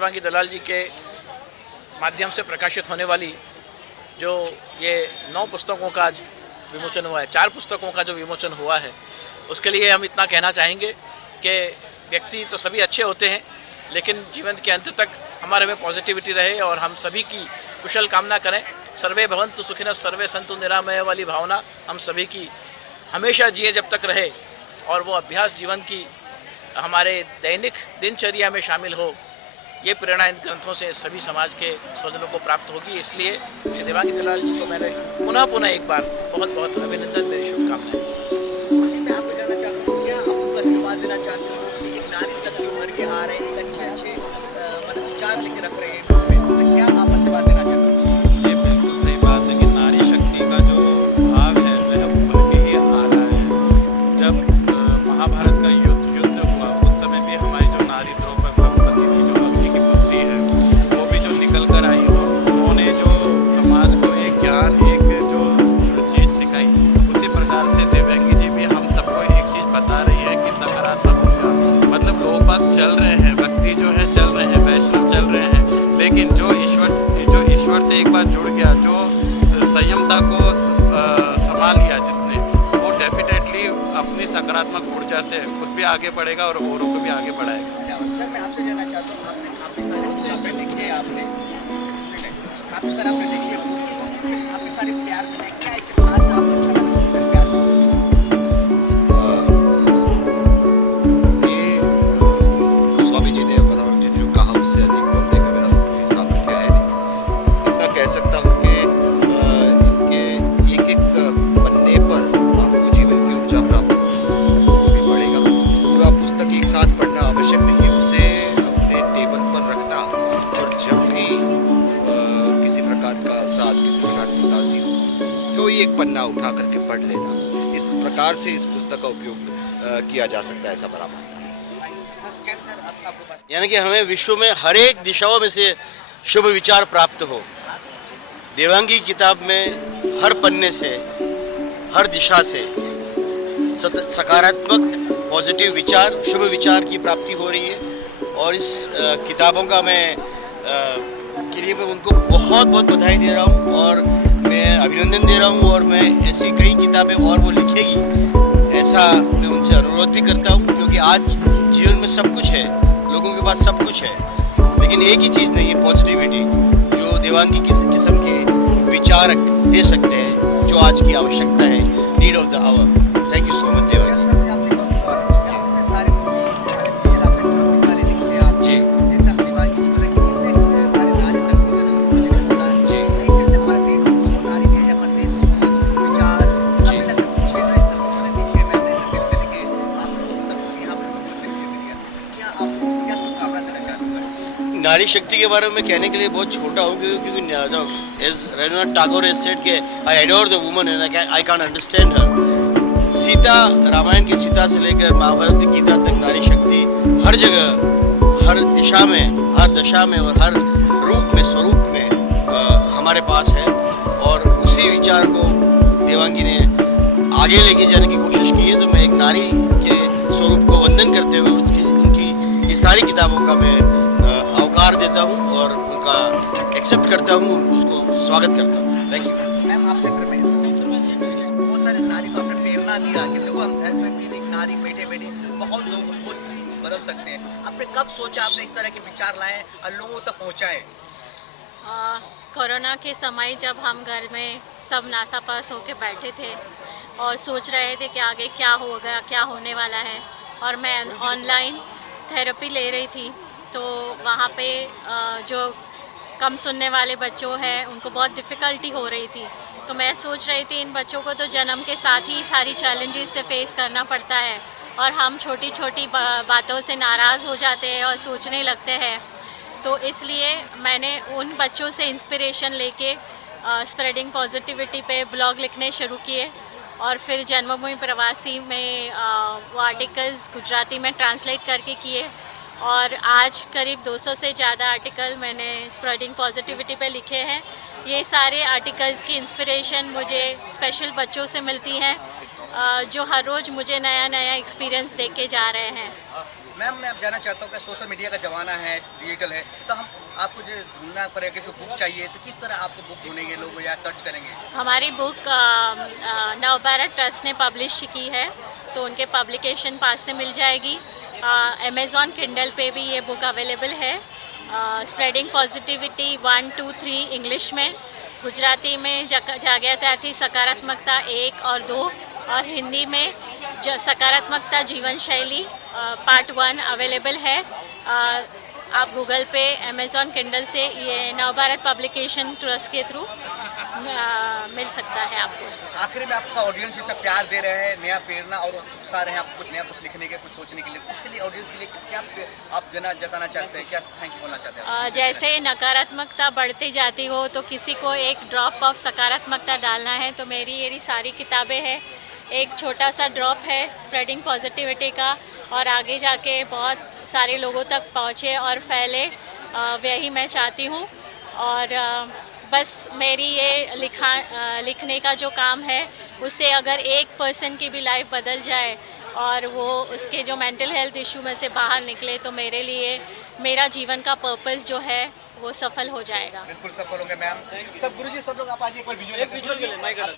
देवांगी दलाल जी के माध्यम से प्रकाशित होने वाली जो ये 9 पुस्तकों का आज विमोचन हुआ है, 4 पुस्तकों का जो विमोचन हुआ है, उसके लिए हम इतना कहना चाहेंगे कि व्यक्ति तो सभी अच्छे होते हैं, लेकिन जीवन के अंत तक हमारे में पॉजिटिविटी रहे और हम सभी की कुशल कामना करें। सर्वे भवन्तु सुखिनः सर्वे सन्तु निरामय वाली भावना हम सभी की हमेशा जिए जब तक रहे और वो अभ्यास जीवन की हमारे दैनिक दिनचर्या में शामिल हो, ये प्रेरणा इन ग्रंथों से सभी समाज के स्वजनों को प्राप्त होगी। इसलिए श्री देवांगी दलाल जी को मैंने पुनः एक बार बहुत बहुत अभिनंदन, मेरी शुभकामनाएं। मैं आपको जानना चाहता हूँ, क्या आप उनको आशीर्वाद देना चाहते हो कि एक नारी शक्ति उभर के आ रहे हैं, एक अच्छे मतलब विचार लेके रख रहे हैं, तो क्या आप आशीर्वाद देना चाहते हो? ये बिल्कुल सही बात है कि नारी शक्ति का जो भाव है वह उभर के ही आ रहा है। जब महाभारत का युद्ध हुआ, उस समय भी हमारी जो नारी द्रौपदी थी, जो अग्नि की पुत्री है, वो भी जो निकल कर आई और उन्होंने जो समाज को एक ज्ञान, एक जो चीज़ सिखाई, उसी प्रकार से देवयांगी जी भी हम सबको एक चीज़ बता रही है कि सकारात्मक ऊर्जा, मतलब लोग बाग चल रहे हैं, व्यक्ति जो है चल रहे हैं, वैष्णव चल रहे हैं, लेकिन जो ईश्वर से एक बार जुड़ गया, जो संयमता को संभाल लिया जिसने, वो डेफिनेटली अपनी सकारात्मक ऊर्जा से खुद भी आगे बढ़ेगा और औरों को भी आगे बढ़ाएगा। सर, मैं आपसे जानना चाहता हूँ, आपने काफ़ी सारे बुक आपने लिखे हैं, काफ़ी सारे आपने लिखे हैं, इस बुक में काफ़ी सारे प्यार मिला है, क्या ऐसे खास आपको अच्छा लगा कि सर प्यार मिला? ये स्वामी जी ने जो कहा उससे अधिक बोलने का मेरा तो कोई सामर्थ्य है नहीं। इतना कह सकता हूँ कि इनके एक पन्ने पर आपको जीवन की ऊर्जा प्राप्त होगी, जो भी पढ़ेगा। पूरा पुस्तक एक साथ पढ़ना आवश्यक नहीं है, उसे अपने टेबल पर रखना और जब भी किसी प्रकार का साथ, किसी प्रकार की उदासी हो, कोई एक पन्ना उठा करके पढ़ लेना, इस प्रकार से इस पुस्तक का उपयोग किया जा सकता है, ऐसा बड़ा मानना है। यानी कि हमें विश्व में हर एक दिशाओं में से शुभ विचार प्राप्त हो। देवांगी किताब में हर पन्ने से, हर दिशा से सकारात्मक पॉजिटिव विचार, शुभ विचार की प्राप्ति हो रही है और इस किताबों का के लिए मैं उनको बहुत बहुत बधाई दे रहा हूँ और मैं अभिनंदन दे रहा हूँ और मैं ऐसी कई किताबें और वो लिखेगी, ऐसा मैं उनसे अनुरोध भी करता हूँ, क्योंकि आज जीवन में सब कुछ है, लोगों के पास सब कुछ है, लेकिन एक ही चीज़ नहीं है, पॉजिटिविटी, जो देवांगी किस्म के विचारक दे सकते हैं, जो आज की आवश्यकता है, need of the hour. Thank you so much Devangi नारी शक्ति के बारे में कहने के लिए बहुत छोटा हूँ, क्योंकि as Rabindranath Tagore has said कि I adore the woman and I can't understand her. Sita, Ramayana की सीता से लेकर महाभारत की गीता तक नारी शक्ति हर जगह, हर दिशा में, हर दशा में और हर रूप में, स्वरूप में हमारे पास है और उसी विचार को देवांगी ने आगे लेके जाने की कोशिश की है। तो मैं एक नारी के स्वरूप को वंदन करते हुए उनकी ये सारी किताबों का मैं अवकार देता हूँ और उनका एक्सेप्ट करता हूँ, उसको स्वागत करता हूँ। Thank you ma'am. आपसे बहुत सारे नारी को आपने प्रेरणा दिया कि देखो हम घर में एक नारी बैठे बहुत लोगों को सोच बदल सकते हैं। आपने कब सोचा आपने इस तरह के विचार लाएं और लोगों तक पहुँचाएं? कोरोना के समय जब हम घर में सब नासापास होके बैठे थे और सोच रहे थे कि आगे क्या होगा, क्या होने वाला है, और मैं ऑनलाइन थेरेपी ले रही थी, तो वहाँ पे जो कम सुनने वाले बच्चों हैं उनको बहुत डिफ़िकल्टी हो रही थी। तो मैं सोच रही थी इन बच्चों को तो जन्म के साथ ही सारी चैलेंजेस से फेस करना पड़ता है और हम छोटी छोटी बातों से नाराज़ हो जाते हैं और सोचने लगते हैं। तो इसलिए मैंने उन बच्चों से इंस्पिरेशन लेके स्प्रेडिंग पॉजिटिविटी पे ब्लॉग लिखने शुरू किए और फिर जन्मभूमि प्रवासी में वो आर्टिकल्स गुजराती में ट्रांसलेट करके किए और आज करीब 200 से ज़्यादा आर्टिकल मैंने स्प्रेडिंग पॉजिटिविटी पे लिखे हैं। ये सारे आर्टिकल्स की इंस्पिरेशन मुझे स्पेशल बच्चों से मिलती हैं जो हर रोज़ मुझे नया नया एक्सपीरियंस दे के जा रहे हैं। मैम मैं अब जानना चाहता हूँ कि सोशल मीडिया का ज़माना है, डिजिटल है, तो हम आपको जो ढूंढना पड़ेगा, किसी बुक चाहिए तो किस तरह आपको बुक ढूंढेंगे लोग या सर्च करेंगे? हमारी बुक नवभारत ट्रस्ट ने पब्लिश की है, तो उनके पब्लिकेशन पास से मिल जाएगी। अमेज़ॉन किंडल पे भी ये बुक अवेलेबल है। स्प्रेडिंग पॉजिटिविटी 1, 2, 3 इंग्लिश में, गुजराती में जागृति थी सकारात्मकता 1 और 2, और हिंदी में सकारात्मकता जीवन शैली पार्ट 1 अवेलेबल है। आप गूगल पे, अमेज़ॉन किंडल से ये नवभारत पब्लिकेशन ट्रस्ट के थ्रू मिल सकता है आपको। आखिर में आपका ऑडियंस जितना प्यार दे रहे हैं, नया प्रेरणा और उत्साह रहे हैं आपको कुछ नया कुछ लिखने के, कुछ सोचने के लिए, उसके लिए ऑडियंस के लिए क्या आप जताना चाहते हैं, क्या थैंक यू बोलना चाहते हैं? जैसे नकारात्मकता बढ़ती जाती हो तो किसी को एक ड्रॉप ऑफ सकारात्मकता डालना है, तो मेरी सारी किताबें हैं। एक छोटा सा ड्रॉप है स्प्रेडिंग पॉजिटिविटी का, और आगे जाके बहुत सारे लोगों तक पहुँचे और फैले, वही मैं चाहती हूँ। और बस मेरी ये लिखने का जो काम है, उससे अगर एक पर्सन की भी लाइफ बदल जाए और वो उसके जो मेंटल हेल्थ इशू में से बाहर निकले, तो मेरे लिए मेरा जीवन का पर्पस जो है वो सफल हो जाएगा। बिल्कुल सफल होंगे मैम। सब गुरुजी सब लोग आप आज एक बार विजुअल